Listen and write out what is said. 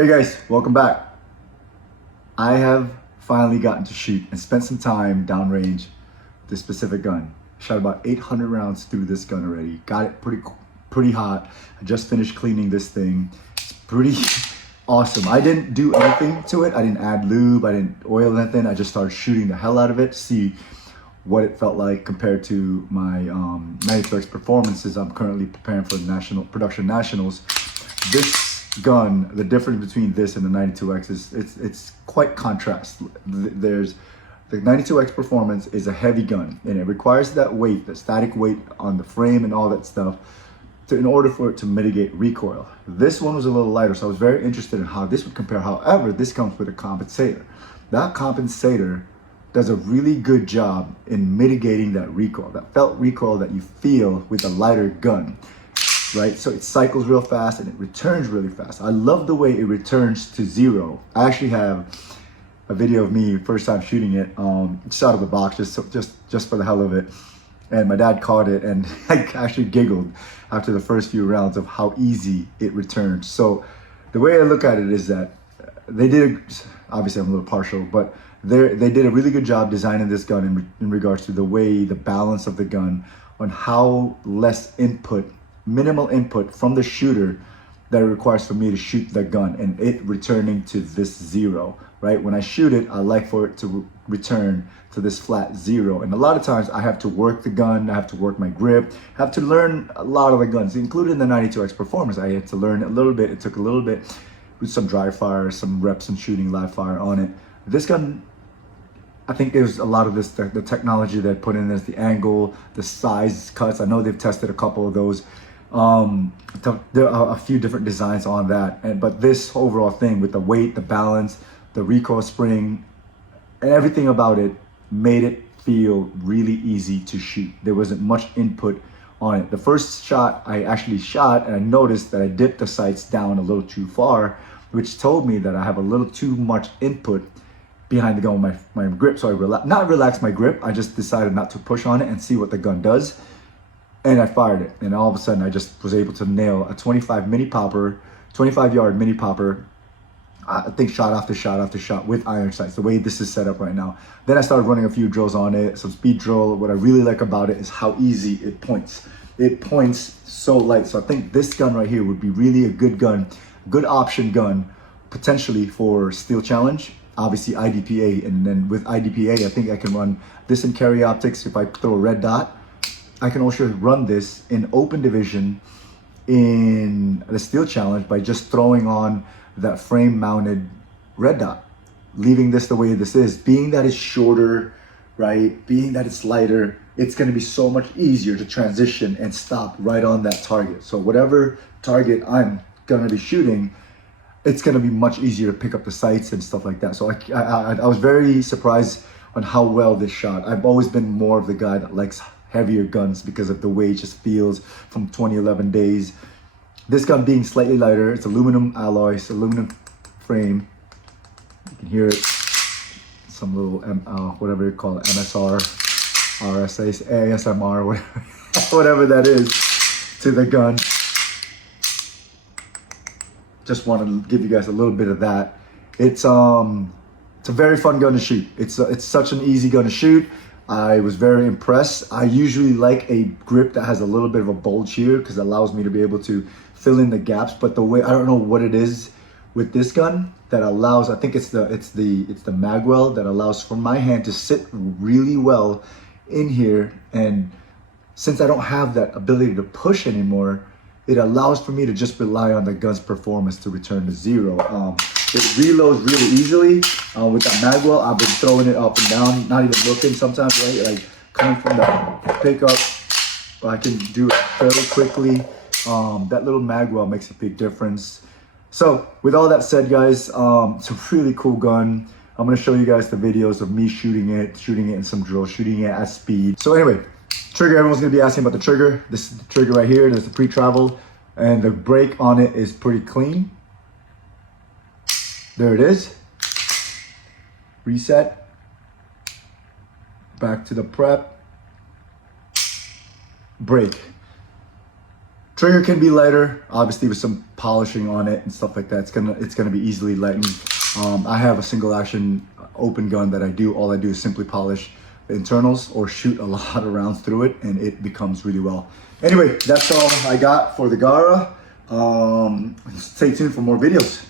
Hey guys, welcome back. I have finally gotten to shoot and spent some time downrange with this specific gun. Shot about 800 rounds through this gun already. Got it pretty hot. I just finished cleaning this thing. It's pretty awesome. I didn't do anything to it. I didn't add lube. I didn't oil anything. I just started shooting the hell out of it to see what it felt like compared to my 92X performances. I'm currently preparing for the national production nationals. This gun, the difference between this and the 92X is it's quite contrast. There's the 92X performance is a heavy gun and it requires that weight, the static weight on the frame and all that stuff in order for it to mitigate recoil. This one was a little lighter, so I was very interested in how this would compare. However, this comes with a compensator. That compensator does a really good job in mitigating that recoil, that felt recoil that you feel with a lighter gun. Right, so it cycles real fast and it returns really fast. I love the way it returns to zero. I actually have a video of me first time shooting it, just out of the box, just for the hell of it. And my dad caught it, and I actually giggled after the first few rounds of how easy it returned. So the way I look at it is that they did, obviously I'm a little partial, but they did a really good job designing this gun in regards to the way, the balance of the gun, on how less input, minimal input from the shooter that it requires for me to shoot the gun, and it returning to this zero, right? When I shoot it, I like for it to return to this flat zero. And a lot of times I have to work the gun, I have to work my grip, I have to learn a lot of the guns, including the 92X performance. I had to learn a little bit. It took a little bit with some dry fire, some reps and shooting live fire on it. This gun, I think there's a lot of this, the technology they put in this, the angle, the size cuts. I know they've tested a couple of those. There are a few different designs on that, but this overall thing with the weight, the balance, the recoil spring, and everything about it made it feel really easy to shoot. There wasn't much input on it. The first shot I actually shot, and I noticed that I dipped the sights down a little too far, which told me that I have a little too much input behind the gun with my grip. So I not relaxed my grip. I just decided not to push on it and see what the gun does. And I fired it, and all of a sudden I just was able to nail a 25 yard mini popper. I think shot after shot after shot with iron sights, the way this is set up right now. Then I started running a few drills on it, some speed drill. What I really like about it is how easy it points. It points so light. So I think this gun right here would be really a good gun, good option gun, potentially for Steel Challenge, obviously IDPA. And then with IDPA, I think I can run this in carry optics. If I throw a red dot, I can also run this in open division in the Steel Challenge by just throwing on that frame mounted red dot, leaving this the way this is. Being that it's shorter, right? Being that it's lighter, it's gonna be so much easier to transition and stop right on that target. So whatever target I'm gonna be shooting, it's gonna be much easier to pick up the sights and stuff like that. So I was very surprised on how well this shot. I've always been more of the guy that likes heavier guns because of the way it just feels from 2011 days. This gun being slightly lighter, it's aluminum alloy, it's aluminum frame. You can hear it, some little whatever you call it, MSR, RSA, ASMR, whatever that is to the gun. Just want to give you guys a little bit of that. It's a very fun gun to shoot. It's such an easy gun to shoot. I was very impressed. I usually like a grip that has a little bit of a bulge here because it allows me to be able to fill in the gaps. But the way, I don't know what it is with this gun that allows, I think it's the magwell that allows for my hand to sit really well in here. And since I don't have that ability to push anymore, it allows for me to just rely on the gun's performance to return to zero. It reloads really easily with that magwell. I've been throwing it up and down, not even looking sometimes, right? Like coming from the pickup, I can do it fairly quickly. That little magwell makes a big difference. So with all that said, guys, it's a really cool gun. I'm gonna show you guys the videos of me shooting it in some drills, shooting it at speed. So anyway, trigger, everyone's gonna be asking about the trigger. This is the trigger right here. There's the pre-travel, and the brake on it is pretty clean. There it is. Reset. Back to the prep. Brake. Trigger can be lighter, obviously with some polishing on it and stuff like that. It's gonna be easily lightened. I have a single action open gun that I do. All I do is simply polish the internals or shoot a lot of rounds through it, and it becomes really well. Anyway, that's all I got for the Gara. Stay tuned for more videos.